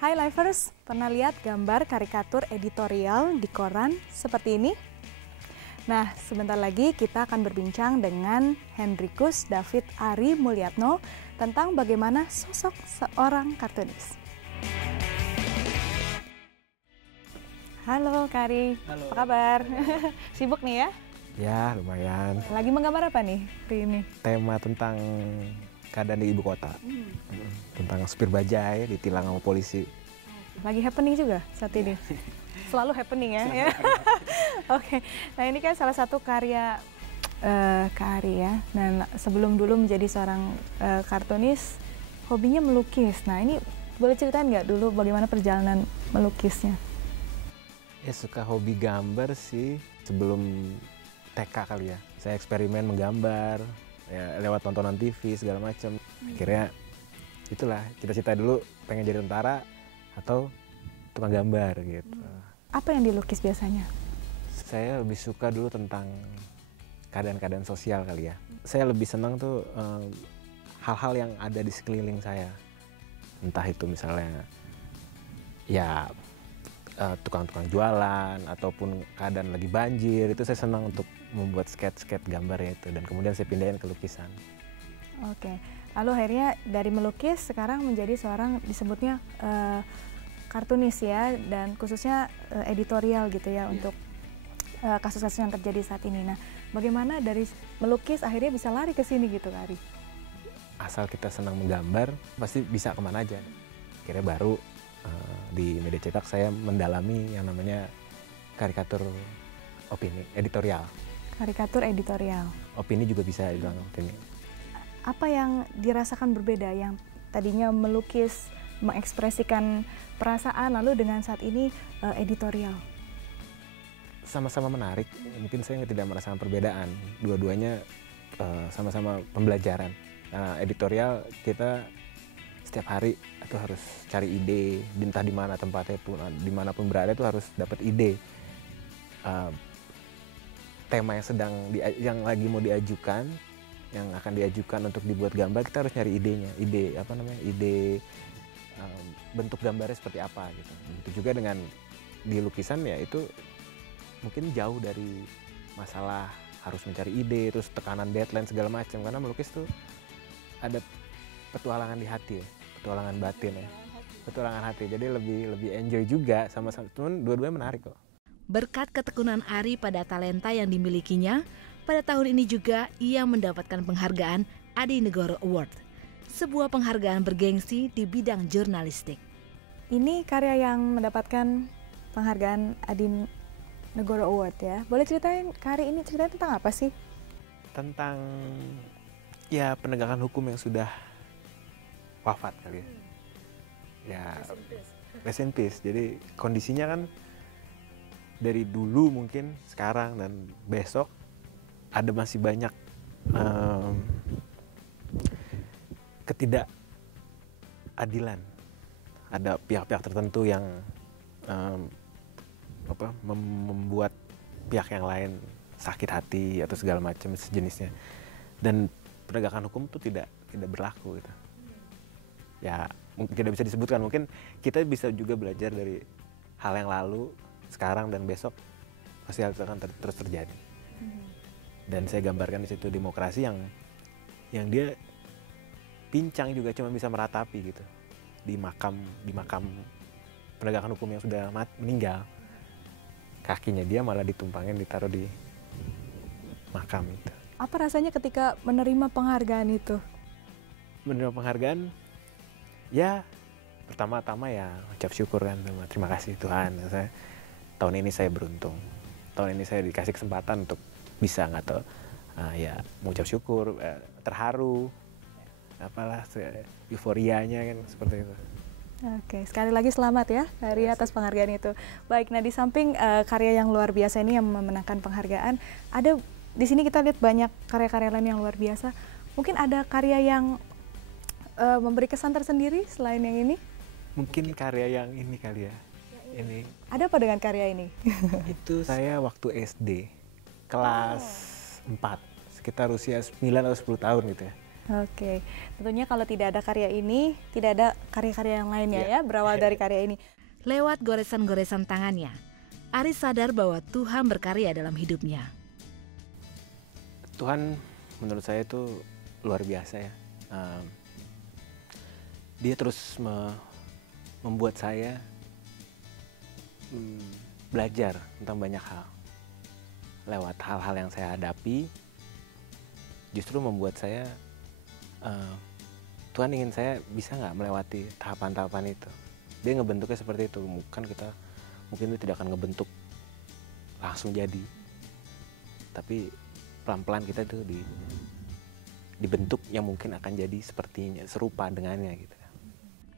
Hai Livers, pernah lihat gambar karikatur editorial di koran seperti ini? Nah, sebentar lagi kita akan berbincang dengan Hendrikus David Ari Mulyatno tentang bagaimana sosok seorang kartunis. Halo Kak Ari, Halo. apa kabar? Sibuk nih ya? Ya, lumayan. Lagi menggambar apa nih hari ini? Tema tentang keadaan di ibu kota. Tentang supir bajai ditilang sama polisi. Lagi happening juga saat ini? Selalu happening ya? Oke, nah ini kan salah satu karya Kak Ari ya. Dan sebelum dulu menjadi seorang kartunis, hobinya melukis. Nah ini boleh ceritain nggak dulu bagaimana perjalanan melukisnya? Ya suka hobi gambar sih sebelum TK kali ya. Saya eksperimen menggambar, ya lewat tontonan TV segala macam. Akhirnya itulah cita-cita dulu pengen jadi tentara atau tukang gambar gitu. Apa yang dilukis biasanya? Saya lebih suka dulu tentang keadaan-keadaan sosial kali ya. Saya lebih senang tuh hal-hal yang ada di sekeliling saya. Entah itu misalnya ya tukang-tukang jualan ataupun keadaan lagi banjir, itu saya senang untuk membuat sketch-sketch gambarnya itu dan kemudian saya pindahin ke lukisan. Oke, lalu akhirnya dari melukis sekarang menjadi seorang disebutnya kartunis ya, dan khususnya editorial gitu ya untuk kasus-kasus yang terjadi saat ini. Nah, bagaimana dari melukis akhirnya bisa lari ke sini gitu Kak Ari? Asal kita senang menggambar, pasti bisa kemana aja. Akhirnya baru di media cetak saya mendalami yang namanya karikatur opini, editorial. Karikatur editorial. Opini juga bisa dibilang opini. Apa yang dirasakan berbeda yang tadinya melukis, mengekspresikan perasaan, lalu dengan saat ini editorial? Sama-sama menarik, mungkin saya tidak merasakan perbedaan. Dua-duanya sama-sama pembelajaran. Nah, editorial kita setiap hari itu harus cari ide, entah di mana tempatnya pun, dimanapun berada itu harus dapat ide. Tema yang lagi mau diajukan, yang akan diajukan untuk dibuat gambar, kita harus nyari idenya, ide bentuk gambarnya seperti apa gitu. Begitu juga dengan di lukisan ya, itu mungkin jauh dari masalah harus mencari ide, terus tekanan deadline segala macam, karena melukis tuh ada petualangan di hati ya, petualangan batin ya, petualangan hati. Jadi lebih enjoy juga sama-sama, cuman dua-duanya menarik kok. Berkat ketekunan Ari pada talenta yang dimilikinya, pada tahun ini juga ia mendapatkan penghargaan Adi Negoro Award, sebuah penghargaan bergengsi di bidang jurnalistik. Ini karya yang mendapatkan penghargaan Adi Negoro Award ya. Boleh ceritain Kak Ari ini ceritanya tentang apa sih? Tentang ya penegakan hukum yang sudah wafat kali ya. Ya, rest in peace. Jadi kondisinya kan dari dulu mungkin sekarang dan besok ada masih banyak ketidakadilan. Ada pihak-pihak tertentu yang membuat pihak yang lain sakit hati atau segala macam sejenisnya. Dan penegakan hukum itu tidak berlaku gitu. Ya mungkin tidak bisa disebutkan, mungkin kita bisa juga belajar dari hal yang lalu, sekarang dan besok pasti akan terus terjadi. Dan saya gambarkan di situ demokrasi yang dia pincang juga, cuma bisa meratapi gitu di makam penegakan hukum yang sudah meninggal. Kakinya dia malah ditumpangin, ditaruh di makam itu. Apa rasanya ketika menerima penghargaan itu? Menerima penghargaan, ya pertama-tama ya ucap syukur kan, terima kasih Tuhan. Tahun ini saya beruntung, tahun ini saya dikasih kesempatan untuk bisa ya mengucap syukur, terharu, apalah euforianya kan seperti itu. Oke, sekali lagi selamat ya Ari atas penghargaan itu. Baik, nah di samping karya yang luar biasa ini yang memenangkan penghargaan, ada di sini kita lihat banyak karya-karya lain yang luar biasa. Mungkin ada karya yang memberi kesan tersendiri selain yang ini? Mungkin karya yang ini kali ya. Ini. Ada apa dengan karya ini? Itu saya waktu SD, kelas 4, sekitar usia 9 atau 10 tahun gitu ya. Oke, tentunya kalau tidak ada karya ini, tidak ada karya-karya yang lainnya ya, berawal dari karya ini. Lewat goresan-goresan tangannya, Ari sadar bahwa Tuhan berkarya dalam hidupnya. Tuhan menurut saya itu luar biasa ya. Dia terus membuat saya belajar tentang banyak hal. Lewat hal-hal yang saya hadapi, justru membuat saya, Tuhan ingin saya bisa nggak melewati tahapan-tahapan itu. Dia ngebentuknya seperti itu, kan kita mungkin itu tidak akan ngebentuk langsung jadi, tapi pelan-pelan kita tuh dibentuk yang mungkin akan jadi sepertinya, serupa dengannya gitu.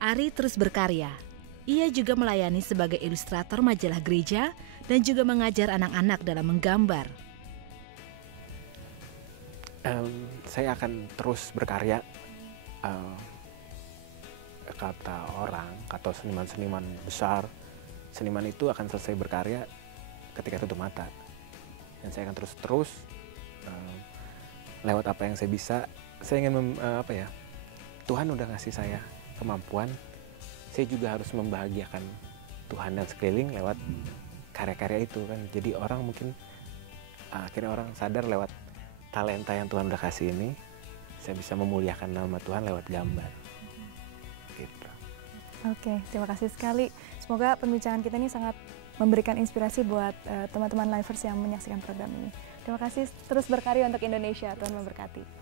Ari terus berkarya. Ia juga melayani sebagai ilustrator majalah gereja dan juga mengajar anak-anak dalam menggambar. Saya akan terus berkarya. Kata orang, kata seniman-seniman besar, seniman itu akan selesai berkarya ketika tutup mata. Dan saya akan terus lewat apa yang saya bisa. Saya ingin Tuhan udah ngasih saya kemampuan, saya juga harus membahagiakan Tuhan dan sekeliling lewat karya-karya itu kan. Jadi orang mungkin akhirnya orang sadar lewat talenta yang Tuhan udah kasih ini, saya bisa memuliakan nama Tuhan lewat gambar. Gitu. Oke, terima kasih sekali. Semoga perbincangan kita ini sangat memberikan inspirasi buat teman-teman livers yang menyaksikan program ini. Terima kasih, terus berkarya untuk Indonesia. Tuhan memberkati.